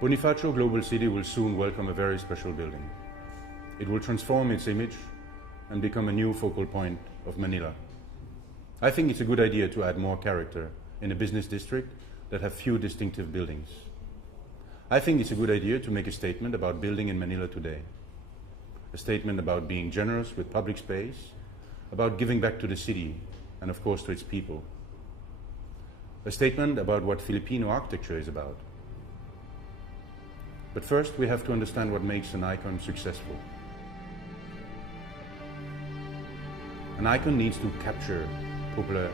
Bonifacio Global City will soon welcome a very special building. It will transform its image and become a new focal point of Manila. I think it's a good idea to add more character in a business district that have few distinctive buildings. I think it's a good idea to make a statement about building in Manila today. A statement about being generous with public space, about giving back to the city and of course to its people. A statement about what Filipino architecture is about. But first we have to understand what makes an icon successful. An icon needs to capture popular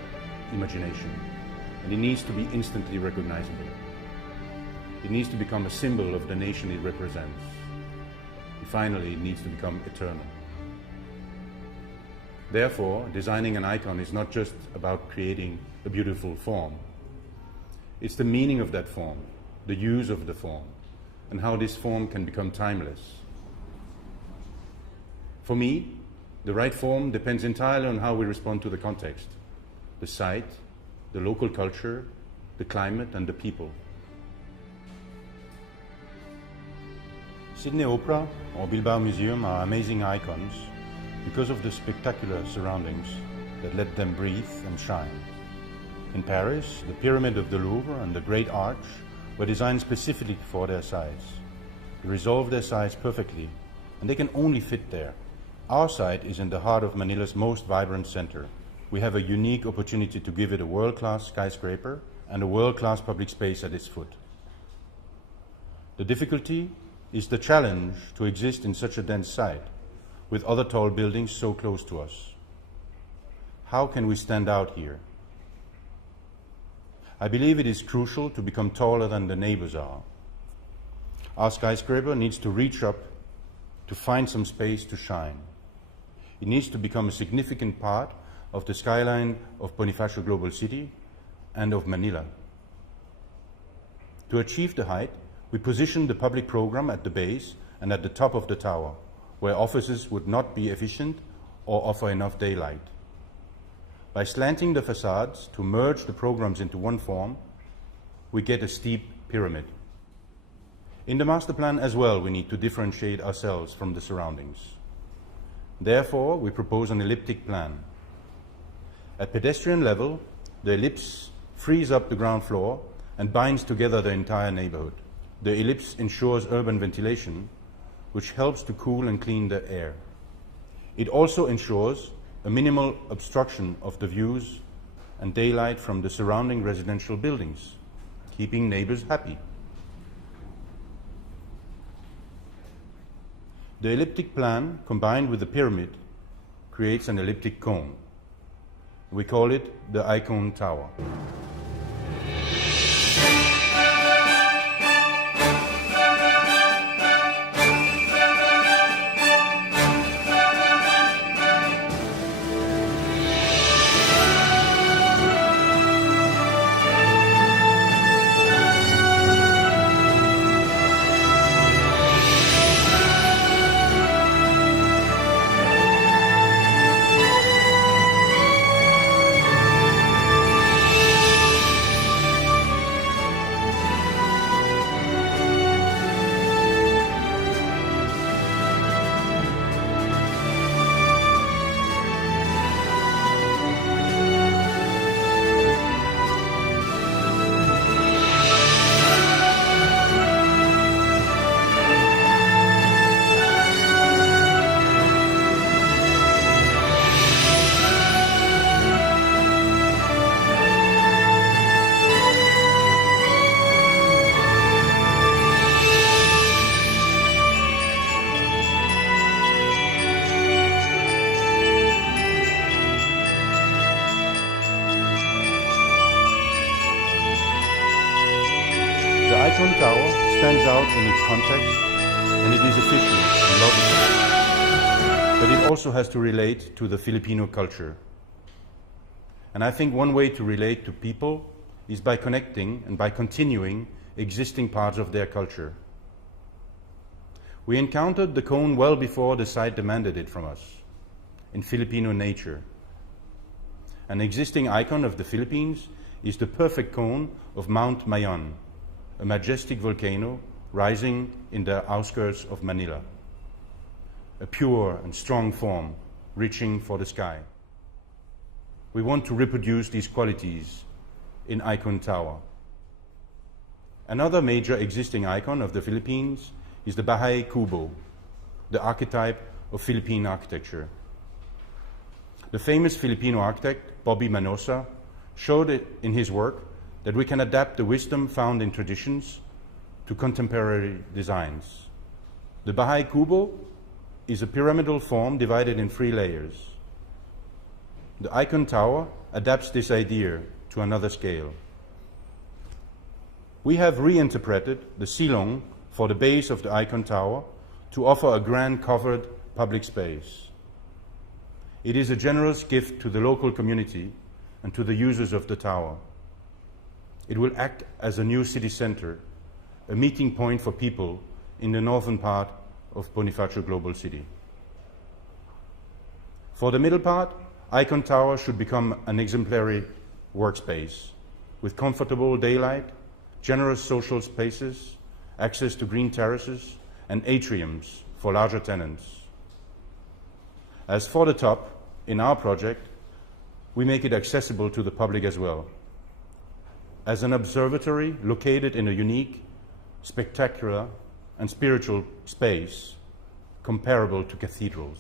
imagination, and it needs to be instantly recognizable. It needs to become a symbol of the nation it represents. And finally, it needs to become eternal. Therefore, designing an icon is not just about creating a beautiful form. It's the meaning of that form, the use of the form, and how this form can become timeless. For me, the right form depends entirely on how we respond to the context, the site, the local culture, the climate, and the people. Sydney Opera or Bilbao Museum are amazing icons because of the spectacular surroundings that let them breathe and shine. In Paris, the Pyramid of the Louvre and the Great Arch were designed specifically for their size. They resolve their size perfectly, and they can only fit there. Our site is in the heart of Manila's most vibrant center. We have a unique opportunity to give it a world-class skyscraper and a world-class public space at its foot. The difficulty is the challenge to exist in such a dense site, with other tall buildings so close to us. How can we stand out here? I believe it is crucial to become taller than the neighbors are. Our skyscraper needs to reach up to find some space to shine. It needs to become a significant part of the skyline of Bonifacio Global City and of Manila. To achieve the height, we positioned the public program at the base and at the top of the tower, where offices would not be efficient or offer enough daylight. By slanting the facades to merge the programs into one form, we get a steep pyramid. In the master plan as well, we need to differentiate ourselves from the surroundings. Therefore, we propose an elliptic plan. At pedestrian level, the ellipse frees up the ground floor and binds together the entire neighborhood. The ellipse ensures urban ventilation, which helps to cool and clean the air. It also ensures a minimal obstruction of the views and daylight from the surrounding residential buildings, keeping neighbors happy. The elliptic plan, combined with the pyramid, creates an elliptic cone. We call it the ICONE Tower. The ICONE Tower stands out in its context, and it is efficient and logical. But it also has to relate to the Filipino culture. And I think one way to relate to people is by connecting and by continuing existing parts of their culture. We encountered the cone well before the site demanded it from us, in Filipino nature. An existing icon of the Philippines is the perfect cone of Mount Mayon, a majestic volcano rising in the outskirts of Manila. A pure and strong form reaching for the sky. We want to reproduce these qualities in ICONE Tower. Another major existing icon of the Philippines is the Bahay Kubo, the archetype of Philippine architecture. The famous Filipino architect, Bobby Manosa, showed it in his work that we can adapt the wisdom found in traditions to contemporary designs. The Bahay Kubo is a pyramidal form divided in 3 layers. The ICONE Tower adapts this idea to another scale. We have reinterpreted the silong for the base of the ICONE Tower to offer a grand covered public space. It is a generous gift to the local community and to the users of the tower. It will act as a new city center, a meeting point for people in the northern part of Bonifacio Global City. For the middle part, ICONE Tower should become an exemplary workspace with comfortable daylight, generous social spaces, access to green terraces, and atriums for larger tenants. As for the top, in our project, we make it accessible to the public as well. As an observatory located in a unique, spectacular, and spiritual space comparable to cathedrals.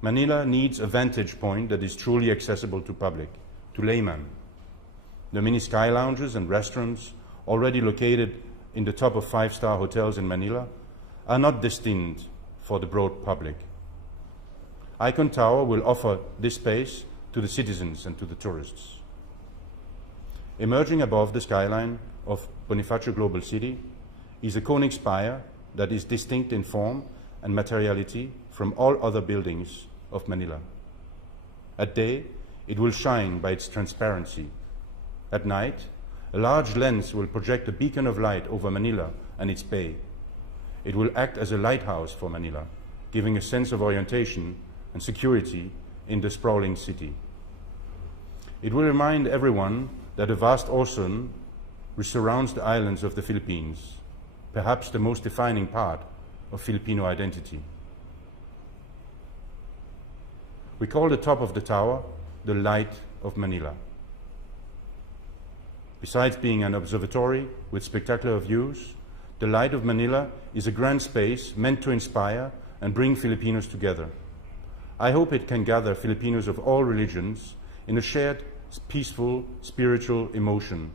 Manila needs a vantage point that is truly accessible to public, to laymen. The many sky lounges and restaurants already located in the top of 5-star hotels in Manila are not destined for the broad public. ICONE Tower will offer this space to the citizens and to the tourists. Emerging above the skyline of Bonifacio Global City is a conic spire that is distinct in form and materiality from all other buildings of Manila. At day, it will shine by its transparency. At night, a large lens will project a beacon of light over Manila and its bay. It will act as a lighthouse for Manila, giving a sense of orientation and security in the sprawling city. It will remind everyone that a vast ocean surrounds the islands of the Philippines, perhaps the most defining part of Filipino identity. We call the top of the tower the Light of Manila. Besides being an observatory with spectacular views, the Light of Manila is a grand space meant to inspire and bring Filipinos together. I hope it can gather Filipinos of all religions in a shared, peaceful, spiritual emotion,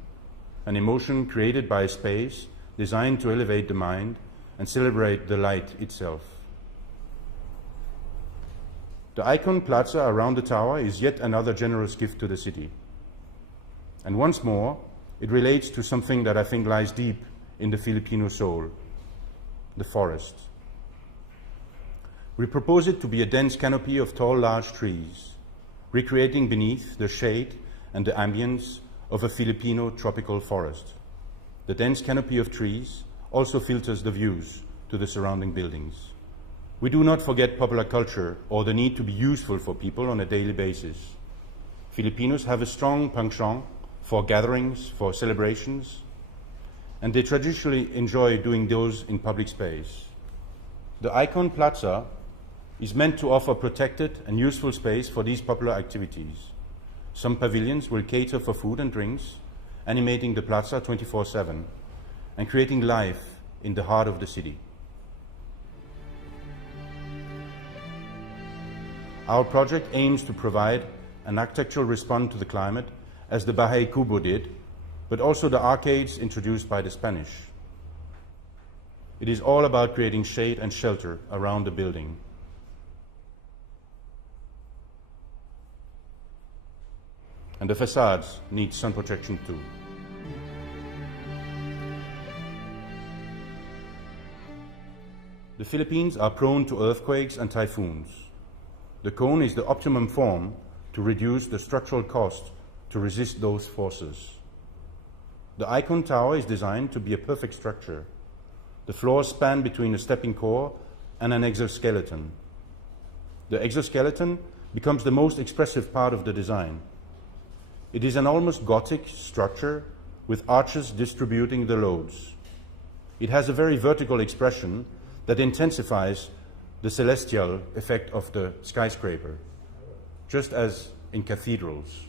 an emotion created by a space designed to elevate the mind and celebrate the light itself. The ICONE Plaza around the tower is yet another generous gift to the city. And once more, it relates to something that I think lies deep in the Filipino soul, the forest. We propose it to be a dense canopy of tall, large trees, recreating beneath the shade and the ambience of a Filipino tropical forest. The dense canopy of trees also filters the views to the surrounding buildings. We do not forget popular culture or the need to be useful for people on a daily basis. Filipinos have a strong penchant for gatherings, for celebrations, and they traditionally enjoy doing those in public space. The ICONE Plaza is meant to offer protected and useful space for these popular activities. Some pavilions will cater for food and drinks, animating the plaza 24/7 and creating life in the heart of the city. Our project aims to provide an architectural response to the climate as the Bahay Kubo did, but also the arcades introduced by the Spanish. It is all about creating shade and shelter around the building. And the facades need sun protection too. The Philippines are prone to earthquakes and typhoons. The cone is the optimum form to reduce the structural cost to resist those forces. The ICONE Tower is designed to be a perfect structure. The floors span between a stepping core and an exoskeleton. The exoskeleton becomes the most expressive part of the design. It is an almost Gothic structure with arches distributing the loads. It has a very vertical expression that intensifies the celestial effect of the skyscraper, just as in cathedrals.